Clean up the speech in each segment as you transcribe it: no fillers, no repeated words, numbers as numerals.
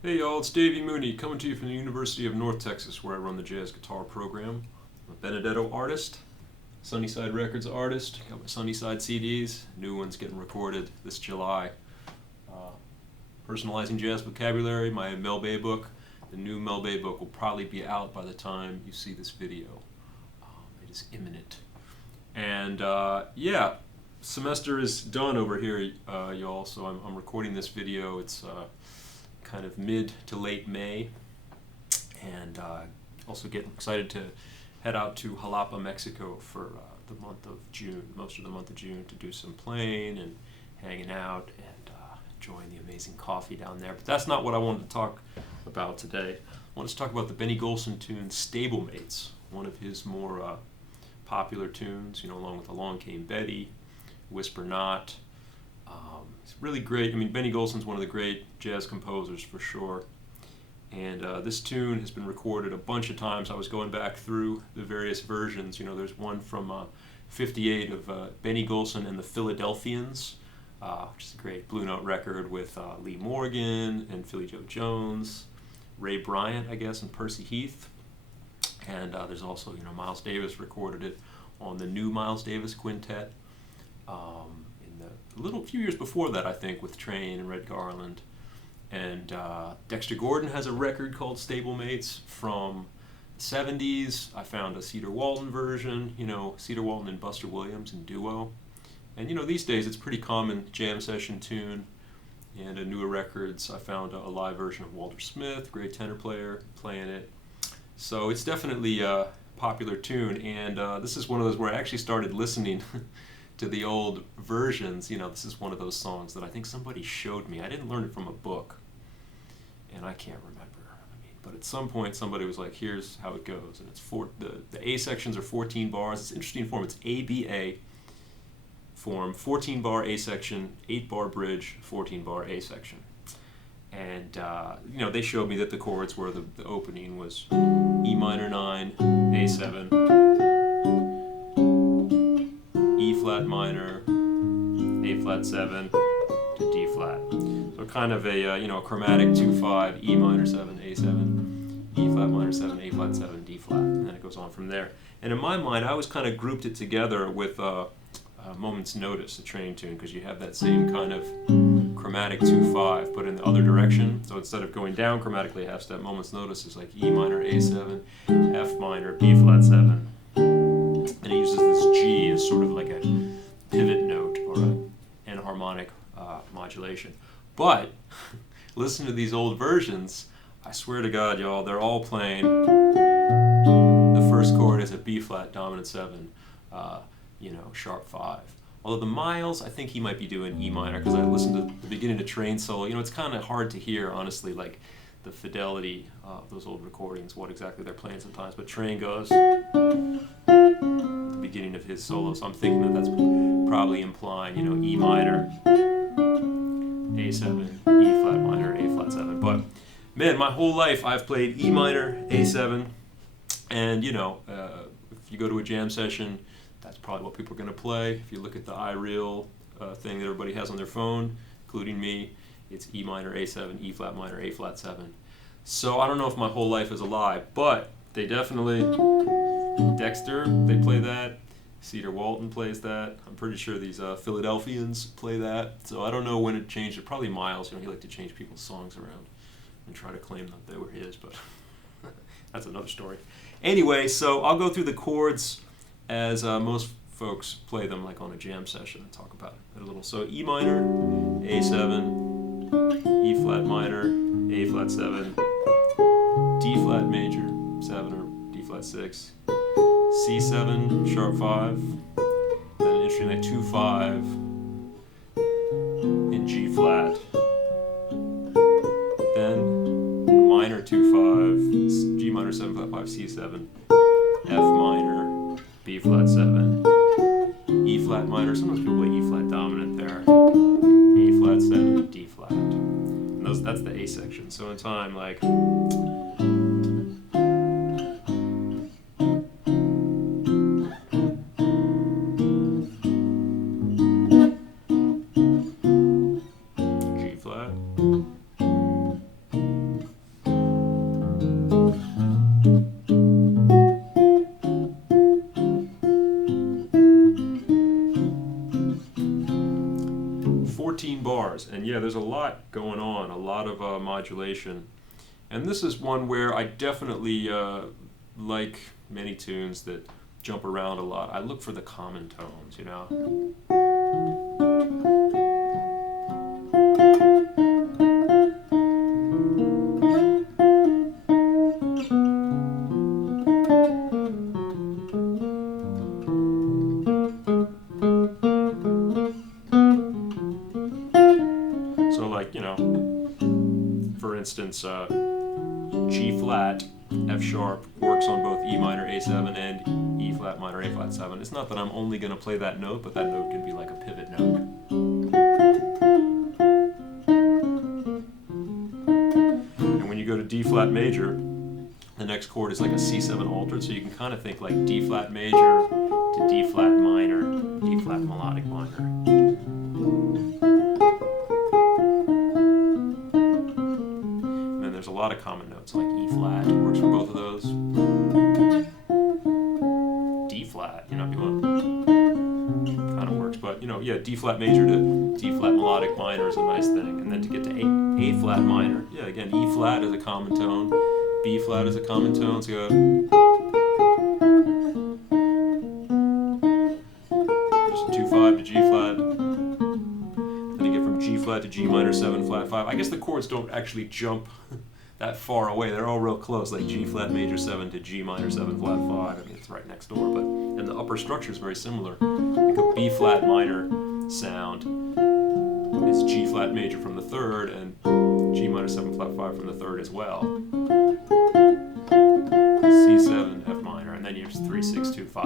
Hey y'all, it's Davey Mooney coming to you from the University of North Texas where I run the jazz guitar program. I'm a Benedetto artist, Sunnyside Records artist, got my Sunnyside CDs, new ones getting recorded this July. Personalizing Jazz Vocabulary, my Mel Bay book. The new Mel Bay book will probably be out by the time you see this video. It is imminent. And semester is done over here, y'all, so I'm recording this video. It's kind of mid to late May, and also getting excited to head out to Jalapa, Mexico for the month of June, most of the month of June, to do some playing and hanging out and enjoying the amazing coffee down there. But that's not what I wanted to talk about today. I wanted to talk about the Benny Golson tune Stablemates, one of his more popular tunes, along with Along Came Betty, Whisper Not. It's really great. I mean, Benny Golson's one of the great jazz composers for sure. And this tune has been recorded a bunch of times. I was going back through the various versions. There's one from '58 of Benny Golson and the Philadelphians, which is a great Blue Note record with Lee Morgan and Philly Joe Jones, Ray Bryant, I guess, and Percy Heath. And there's also, Miles Davis recorded it on the new Miles Davis Quintet. In the few years before that, I think, with Train and Red Garland. And Dexter Gordon has a record called Stablemates from the 70s. I found a Cedar Walton version, Cedar Walton and Buster Williams in duo. And these days it's pretty common jam session tune. And newer records, I found a live version of Walter Smith, great tenor player, playing it. So it's definitely a popular tune, and this is one of those where I actually started listening to the old versions. This is one of those songs that I think somebody showed me. I didn't learn it from a book, and I can't remember. But at some point somebody was like, here's how it goes, and it's the A sections are 14 bars. It's an interesting form. It's ABA form, 14 bar A section, 8 bar bridge, 14 bar A section. And they showed me that the chords were the opening was E minor 9, A7, E flat minor, A flat 7 to D flat. So kind of a chromatic 2/5, E minor 7, A7, E flat minor 7, A flat 7, D flat, and then it goes on from there. And in my mind, I always kind of grouped it together with Moment's Notice, a Train tune, because you have that same kind of chromatic 2/5, but in the other direction. So instead of going down chromatically half step, Moment's Notice is like E minor, A7, F minor, B flat 7. And it uses this G as sort of like a pivot note or an enharmonic modulation. But listen to these old versions. I swear to God, y'all, they're all playing. The first chord is a B flat dominant 7, sharp 5. Although the Miles, I think he might be doing E minor, because I listened to the beginning of Train solo. It's kind of hard to hear, honestly, like the fidelity of those old recordings, what exactly they're playing sometimes. But Train goes at the beginning of his solo, so I'm thinking that that's probably implying, E minor, A7, E flat minor, A flat 7. But man, my whole life I've played E minor, A7, and if you go to a jam session, that's probably what people are going to play. If you look at the iReal thing that everybody has on their phone, including me, it's E minor, A7, E flat minor, A flat 7. So I don't know if my whole life is a lie, but they definitely, Dexter, they play that. Cedar Walton plays that. I'm pretty sure these Philadelphians play that. So I don't know when it changed. It probably Miles. He liked to change people's songs around and try to claim that they were his, but that's another story. Anyway, so I'll go through the chords as most folks play them, like on a jam session, and talk about it a little. So E minor, A7, E flat minor, A flat 7, D flat major 7 or D flat 6, C7 sharp 5, then an interesting like 2/5 in G flat, then a minor 2/5, G minor 7 flat 5, C7, F minor, B flat 7, E flat minor, sometimes people play E flat dominant there, A flat 7, D flat. And that's the A section. So in time, like G flat, yeah, there's a lot going on, a lot of modulation. And this is one where I definitely, like many tunes that jump around a lot, I look for the common tones, you know? So like, you know, for instance, G flat, F sharp works on both E minor, A7, and E flat minor, A flat 7. It's not that I'm only going to play that note, but that note can be like a pivot note. And when you go to D flat major, the next chord is like a C7 altered, so you can kind of think like D flat major to D flat minor, D flat melodic minor. There's a lot of common notes like E flat works for both of those. D flat, you know, if you want, kind of works, but you know, yeah, D flat major to D flat melodic minor is a nice thing, and then to get to A flat minor, yeah, again, E flat is a common tone, B flat is a common tone, so you go just 2-5 to G flat. Then you get from G flat to G minor 7 flat 5. I guess the chords don't actually jump that far away. They're all real close, like G flat major 7 to G minor 7 flat 5. I mean, it's right next door, but and the upper structure is very similar. Like a B flat minor sound is G flat major from the third and G minor 7 flat 5 from the third as well. C7, F minor, and then you have 3, 6, 2, 5.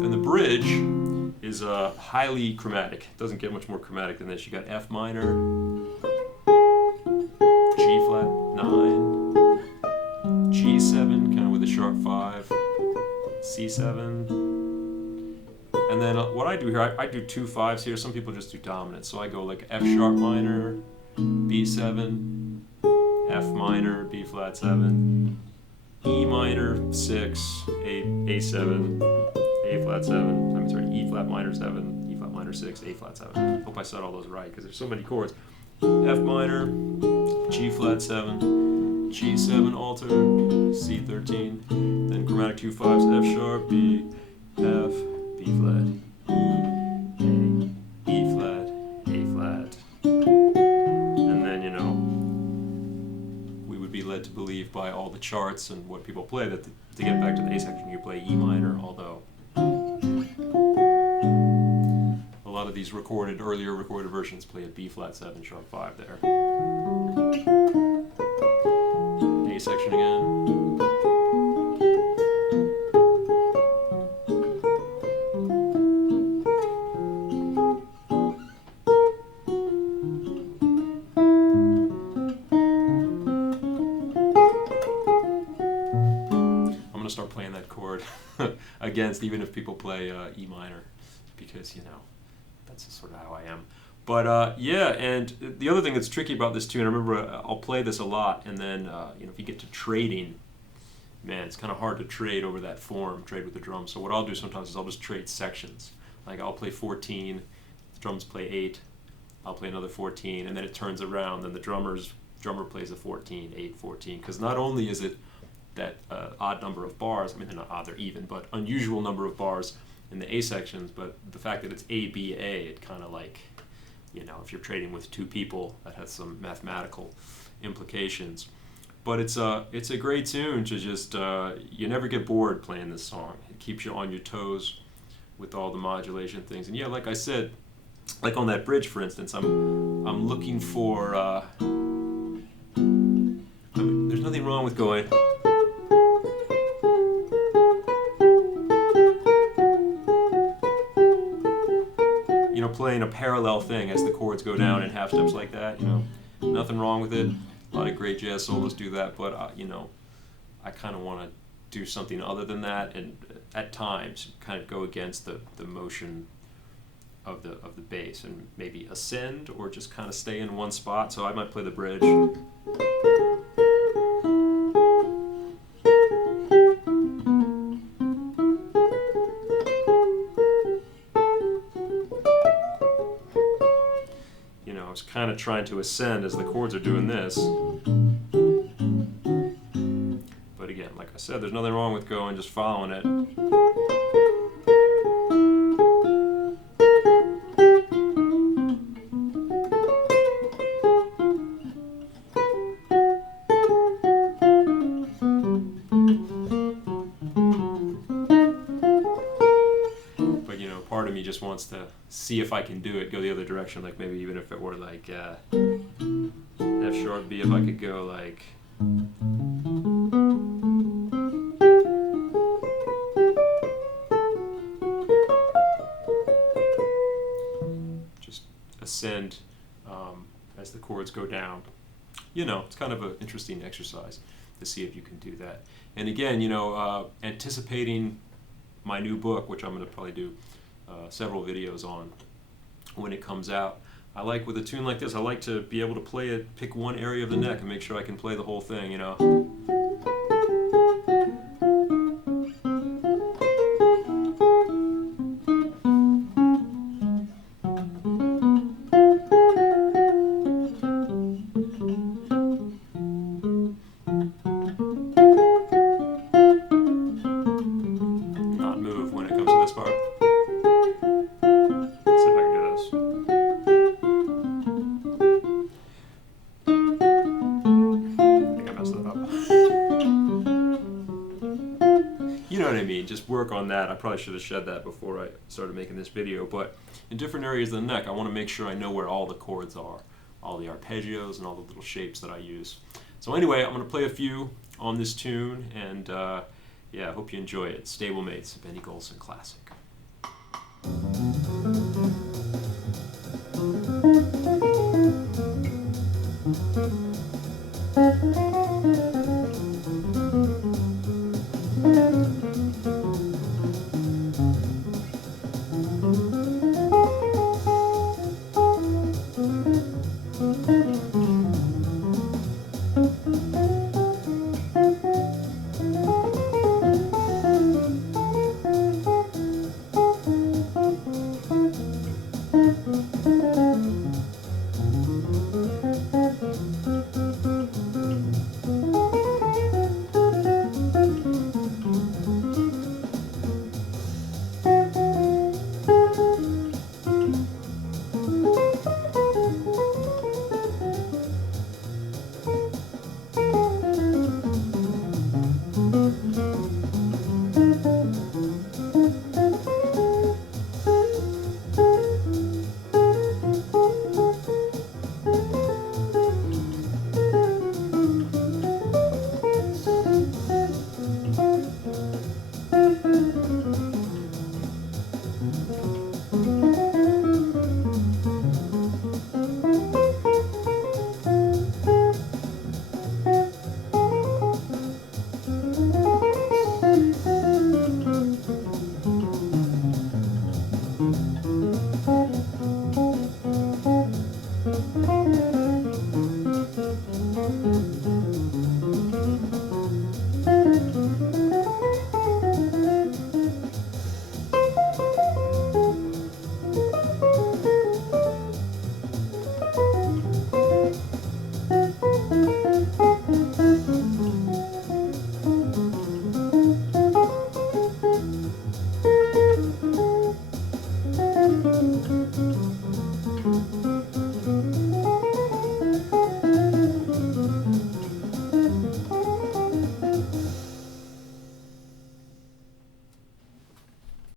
Then the bridge is highly chromatic. It doesn't get much more chromatic than this. You got F minor, G flat 9, G7 kind of with a sharp 5, C7, and then what I do here, I do 2 5s here. Some people just do dominant, so I go like F sharp minor, B7, F minor, B flat 7, E minor 6, A7, A flat 7, I'm sorry, E flat minor 7, E flat minor 6, A flat 7. Hope I said all those right because there's so many chords. F minor, G flat 7, G7 altered, C13, then chromatic 2 5s, F sharp, B, F, B flat, E flat, A flat. And then, you know, we would be led to believe by all the charts and what people play that to get back to the A section you play E minor, although a lot of these earlier recorded versions play a B flat 7 sharp 5 there. A section again. I'm gonna start playing that chord against, even if people play E minor, because, you know, that's just sort of how I am. But yeah, and the other thing that's tricky about this tune, I remember I'll play this a lot, and then you know, if you get to trading, man, it's kind of hard to trade over that form, trade with the drums. So what I'll do sometimes is I'll just trade sections. Like I'll play 14, the drums play 8, I'll play another 14, and then it turns around, then the drummer plays a 14, 8, 14, because not only is it that odd number of bars, I mean they're not odd, they're even, but unusual number of bars in the A sections, but the fact that it's A, B, A, it kind of like, you know, if you're trading with two people, that has some mathematical implications. But it's a great tune to just, you never get bored playing this song. It keeps you on your toes with all the modulation things. And yeah, like I said, like on that bridge, for instance, I'm looking for, I mean, there's nothing wrong with going, you know, playing a parallel thing as the chords go down in half steps like that, you know, nothing wrong with it. A lot of great jazz solos do that, but you know, I kind of want to do something other than that, and at times kind of go against the motion of the bass and maybe ascend or just kind of stay in one spot. So I might play the bridge. was kind of trying to ascend as the chords are doing this. But again, like I said, there's nothing wrong with going just following it. But you know, part of me just wants to see if I can do it, go the other direction, like maybe even if it were like F sharp B, if I could go like just ascend as the chords go down. You know, it's kind of an interesting exercise to see if you can do that. And again, you know, anticipating my new book, which I'm going to probably do several videos on when it comes out. I like with a tune like this, I like to be able to play it, pick one area of the neck and make sure I can play the whole thing, you know. Not move when it comes to this part. You know what I mean, just work on that. I probably should have said that before I started making this video, but in different areas of the neck, I want to make sure I know where all the chords are, all the arpeggios and all the little shapes that I use. So anyway, I'm going to play a few on this tune, and yeah, I hope you enjoy it. Stablemates, a Benny Golson classic.